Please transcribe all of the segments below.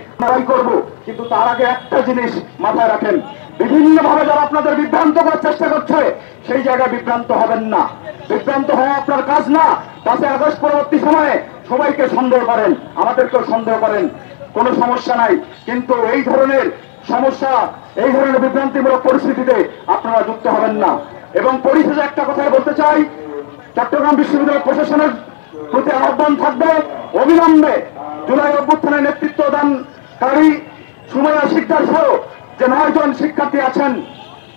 লড়াই করব, কিন্তু তার আগে একটা জিনিস মাথায় রাখেন, বিভিন্নভাবে যারা আপনাদের বিভ্রান্ত করার চেষ্টা করছে সেই জায়গায় বিভ্রান্ত হবেন না। বিভ্রান্ত হওয়া আপনার কাজ না। 5 আগস্ট পরবর্তী সময়ে সবাইকে সন্দেহ করেন, আমাদেরকেও সন্দেহ করেন, কোনো সমস্যা নাই, কিন্তু এই ধরনের সমস্যা, এই ধরনের বিভ্রান্তিমূলক পরিস্থিতিতে আপনারা যুক্ত হবেন না। এবং পরিশেষে একটা কথাই বলতে চাই, চট্টগ্রাম বিশ্ববিদ্যালয় প্রশাসনের প্রতি আহ্বান থাকবে, অবিলম্বে জুলাই অভ্যুত্থানের নেতৃত্ব দানকারী সুমাইয়া শিকদার সহ যে 9 জন শিক্ষার্থী আছেন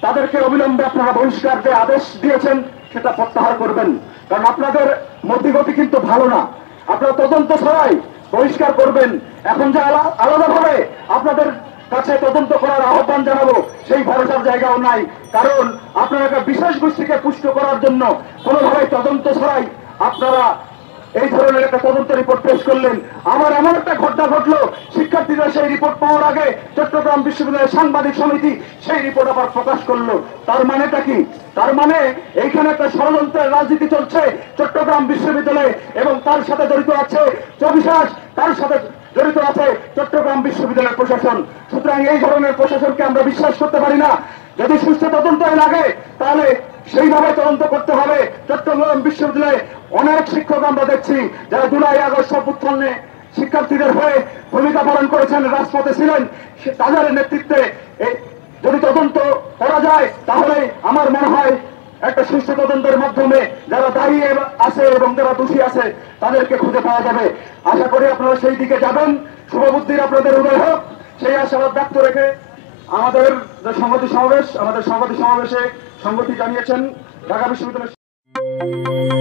তাদেরকে অবিলম্বে আপনারা বহিষ্কার যে আদেশ দিয়েছেন সেটা প্রত্যাহার করবেন। কারণ আপনাদের মতিগতি কিন্তু ভালো না। আপনারা তদন্ত ছাড়াই বহিষ্কার করবেন। এখন যে আলাদাভাবে আপনাদের কাছে তদন্ত করার আহ্বান জানাবো সেই ভরসার জায়গাও নাই। কারণ আপনারা একটা বিশেষ গোষ্ঠীকে পুষ্ট করার জন্য কোনোভাবে তদন্ত ছাড়াই আপনারা এই ধরনের একটা তদন্ত রিপোর্ট পেশ করলেন। আমার এমন একটা ঘটনা ঘটলো, শিক্ষার্থীরা সেই রিপোর্ট পাওয়ার আগে চট্টগ্রাম বিশ্ববিদ্যালয়ের সাংবাদিক সমিতি সেই রিপোর্ট আবার প্রকাশ করলো। তার মানেটা কি? তার মানে এইখানে একটা ষড়যন্ত্রের রাজনীতি চলছে চট্টগ্রাম বিশ্ববিদ্যালয়ে, এবং তার সাথে জড়িত আছে চবিশাস, তার সাথে জড়িত আছে চট্টগ্রাম বিশ্ববিদ্যালয়ের প্রশাসন। সুতরাং এই ধরনের প্রশাসনকে আমরা বিশ্বাস করতে পারি না। যদি সুষ্ঠু তদন্ত লাগে তাহলে সেইভাবে তদন্ত করতে হবে। চট্টগ্রাম বিশ্ববিদ্যালয়ে অনেক শিক্ষক আমরা দেখছি যারা জুলাই আগস্ট অভ্যুত্থানে শিক্ষার্থীদের হয়ে ভূমিকা পালন করেছেন, রাজপথে ছিলেন, তাদের নেতৃত্বে যদি তদন্ত করা যায় তাহলে আমার মনে হয় একটা সুষ্ঠু তদন্তের মাধ্যমে যারা দায়ী আছে এবং যারা দোষী আছে তাদেরকে খুঁজে পাওয়া যাবে। আশা করি আপনারা সেই দিকে যাবেন। শুভবুদ্ধির আপনাদের উদয় হোক, সেই আশাবাদ ব্যক্ত রেখে আমাদের যে সংহতি সমাবেশে সংহতি জানিয়েছেন ঢাকা বিশ্ববিদ্যালয়।